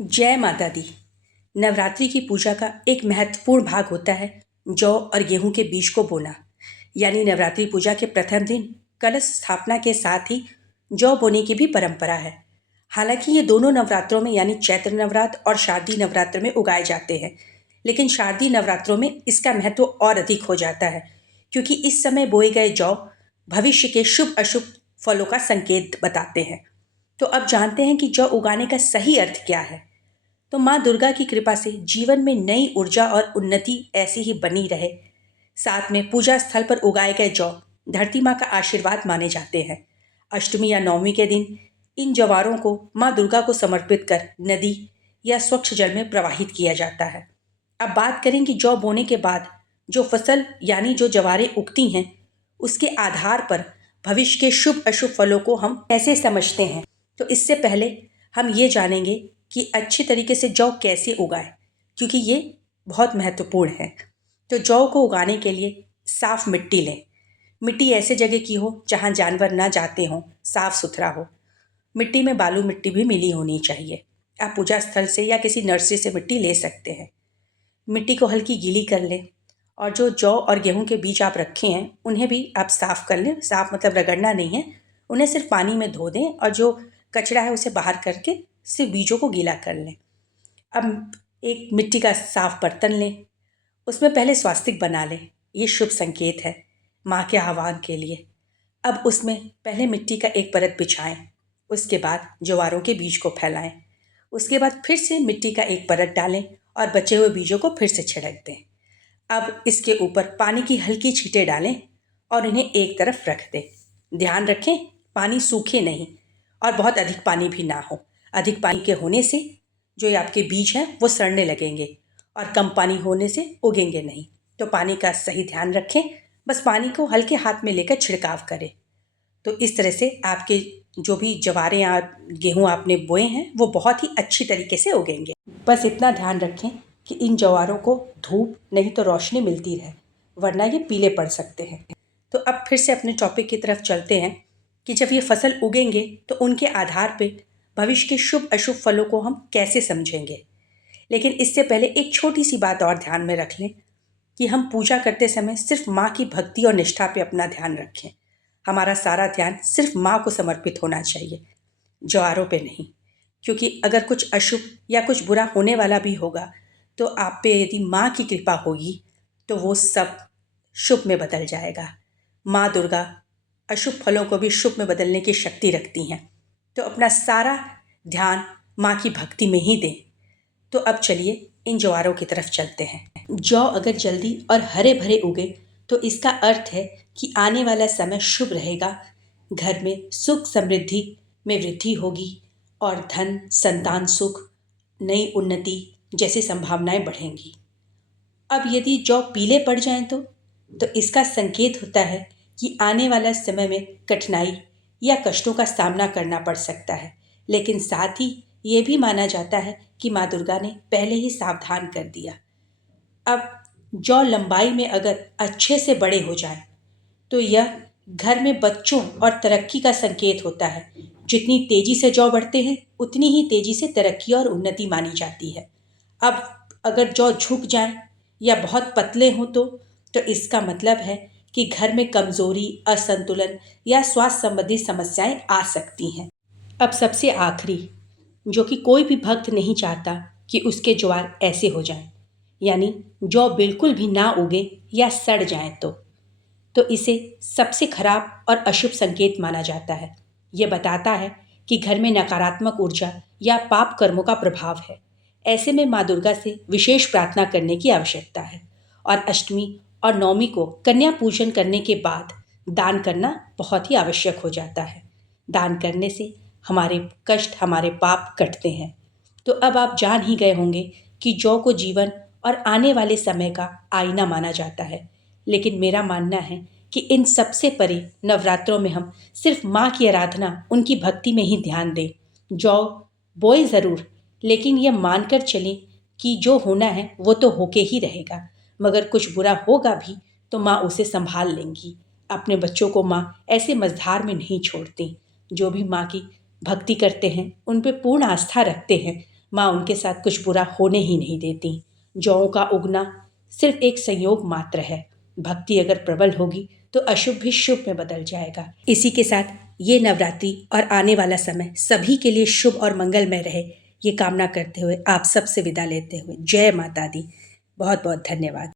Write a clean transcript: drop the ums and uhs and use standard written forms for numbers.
जय माता दी। नवरात्रि की पूजा का एक महत्वपूर्ण भाग होता है जौ और गेहूं के बीज को बोना। यानी नवरात्रि पूजा के प्रथम दिन कलश स्थापना के साथ ही जौ बोने की भी परंपरा है। हालांकि ये दोनों नवरात्रों में यानी चैत्र नवरात्र और शारदीय नवरात्र में उगाए जाते हैं, लेकिन शारदीय नवरात्रों में इसका महत्व और अधिक हो जाता है, क्योंकि इस समय बोए गए जौ भविष्य के शुभ अशुभ फलों का संकेत बताते हैं। तो अब जानते हैं कि जौ उगाने का सही अर्थ क्या है। तो माँ दुर्गा की कृपा से जीवन में नई ऊर्जा और उन्नति ऐसी ही बनी रहे। साथ में पूजा स्थल पर उगाए गए जौ धरती माँ का आशीर्वाद माने जाते हैं। अष्टमी या नवमी के दिन इन जवारों को माँ दुर्गा को समर्पित कर नदी या स्वच्छ जल में प्रवाहित किया जाता है। अब बात करें कि जौ बोने के बाद जो फसल यानी जो जवारें उगती हैं, उसके आधार पर भविष्य के शुभ अशुभ फलों को हम कैसे समझते हैं। तो इससे पहले हम ये जानेंगे कि अच्छी तरीके से जौ कैसे उगाएं, क्योंकि ये बहुत महत्वपूर्ण है। तो जौ को उगाने के लिए साफ मिट्टी लें। मिट्टी ऐसे जगह की हो जहाँ जानवर ना जाते हों, साफ सुथरा हो। मिट्टी में बालू मिट्टी भी मिली होनी चाहिए। आप पूजा स्थल से या किसी नर्सरी से मिट्टी ले सकते हैं। मिट्टी को हल्की गीली कर लें और जो जौ और गेहूं के बीज आप रखे हैं उन्हें भी आप साफ़ कर लें। साफ़ मतलब रगड़ना नहीं है, उन्हें सिर्फ पानी में धो दें और जो कचरा है उसे बाहर करके सिर्फ बीजों को गीला कर लें। अब एक मिट्टी का साफ बर्तन लें, उसमें पहले स्वास्तिक बना लें। ये शुभ संकेत है माँ के आह्वान के लिए। अब उसमें पहले मिट्टी का एक परत बिछाएं, उसके बाद ज्वारों के बीज को फैलाएं। उसके बाद फिर से मिट्टी का एक परत डालें और बचे हुए बीजों को फिर से छिड़क दें। अब इसके ऊपर पानी की हल्की छींटे डालें और इन्हें एक तरफ रख दें। ध्यान रखें पानी सूखे नहीं और बहुत अधिक पानी भी ना हो। अधिक पानी के होने से जो ये आपके बीज हैं वो सड़ने लगेंगे और कम पानी होने से उगेंगे नहीं। तो पानी का सही ध्यान रखें, बस पानी को हल्के हाथ में लेकर छिड़काव करें। तो इस तरह से आपके जो भी जवारें या गेहूँ आपने बोए हैं वो बहुत ही अच्छी तरीके से उगेंगे। बस इतना ध्यान रखें कि इन जवारों को धूप नहीं तो रोशनी मिलती रहे, वरना ये पीले पड़ सकते हैं। तो अब फिर से अपने टॉपिक की तरफ चलते हैं कि जब ये फसल उगेंगे तो उनके आधार पे भविष्य के शुभ अशुभ फलों को हम कैसे समझेंगे। लेकिन इससे पहले एक छोटी सी बात और ध्यान में रख लें कि हम पूजा करते समय सिर्फ माँ की भक्ति और निष्ठा पे अपना ध्यान रखें। हमारा सारा ध्यान सिर्फ माँ को समर्पित होना चाहिए, जवारों पे नहीं। क्योंकि अगर कुछ अशुभ या कुछ बुरा होने वाला भी होगा तो आप पे यदि माँ की कृपा होगी तो वो सब शुभ में बदल जाएगा। माँ दुर्गा अशुभ फलों को भी शुभ में बदलने की शक्ति रखती हैं। तो अपना सारा ध्यान माँ की भक्ति में ही दें। तो अब चलिए इन ज्वारों की तरफ चलते हैं। जौ अगर जल्दी और हरे भरे उगे तो इसका अर्थ है कि आने वाला समय शुभ रहेगा। घर में सुख समृद्धि में वृद्धि होगी और धन, संतान सुख, नई उन्नति जैसी संभावनाएं बढ़ेंगी। अब यदि जौ पीले पड़ जाएं तो इसका संकेत होता है कि आने वाला समय में कठिनाई या कष्टों का सामना करना पड़ सकता है। लेकिन साथ ही ये भी माना जाता है कि माँ दुर्गा ने पहले ही सावधान कर दिया। अब जौ लंबाई में अगर अच्छे से बड़े हो जाएं तो यह घर में बच्चों और तरक्की का संकेत होता है। जितनी तेजी से जौ बढ़ते हैं उतनी ही तेजी से तरक्की और उन्नति मानी जाती है। अब अगर जौ झुक जाए या बहुत पतले हों तो इसका मतलब है कि घर में कमजोरी, असंतुलन या स्वास्थ्य संबंधी समस्याएं आ सकती हैं। अब सबसे आखिरी, जो कि कोई भी भक्त नहीं चाहता कि उसके ज्वार ऐसे हो जाएं, यानी जौ बिल्कुल भी ना उगे या सड़ जाएं तो इसे सबसे खराब और अशुभ संकेत माना जाता है। ये बताता है कि घर में नकारात्मक ऊर्जा या पाप कर्मों का प्रभाव है। ऐसे में माँ दुर्गा से विशेष प्रार्थना करने की आवश्यकता है और अष्टमी और नवमी को कन्या पूजन करने के बाद दान करना बहुत ही आवश्यक हो जाता है। दान करने से हमारे कष्ट, हमारे पाप कटते हैं। तो अब आप जान ही गए होंगे कि जौ को जीवन और आने वाले समय का आईना माना जाता है। लेकिन मेरा मानना है कि इन सबसे परे नवरात्रों में हम सिर्फ माँ की आराधना, उनकी भक्ति में ही ध्यान दें। जौ बोए ज़रूर, लेकिन यह मानकर चलें कि जो होना है वो तो होके ही रहेगा। मगर कुछ बुरा होगा भी तो माँ उसे संभाल लेंगी। अपने बच्चों को माँ ऐसे मझधार में नहीं छोड़ती। जो भी माँ की भक्ति करते हैं, उन पे पूर्ण आस्था रखते हैं, माँ उनके साथ कुछ बुरा होने ही नहीं देती। जौओं का उगना सिर्फ एक संयोग मात्र है। भक्ति अगर प्रबल होगी तो अशुभ भी शुभ में बदल जाएगा। इसी के साथ ये नवरात्रि और आने वाला समय सभी के लिए शुभ और मंगलमय रहे, ये कामना करते हुए आप सबसे विदा लेते हुए जय माता दी। बहुत बहुत धन्यवाद।